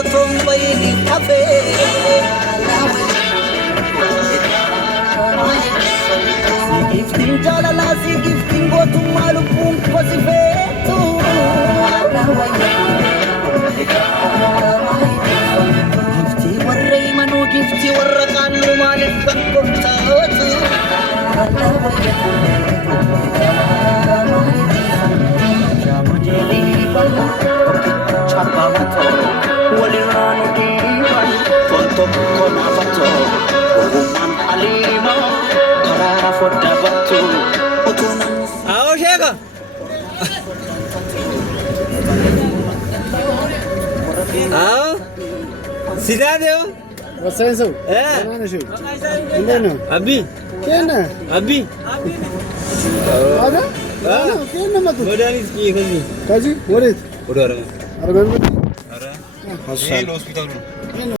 oton bayni afe Gifting jalala si gifting gotu malupung kosifetu Gifti warre manu gifti warra kanu malif kakkontatu Jamujeli balu chapavato waliranu diwan tontok konafato Uman alima karara fodabatu otonam आओ शेखा आओ सीधा दे Wasenso. Eh. Mana sih? Mana? अभी Kena? अभी Ada? Mana? Kena matu? बड़ा नहीं की खुदी Kaji? Warit? उधर Argan mati? अरे Hospital. हॉस्पिटल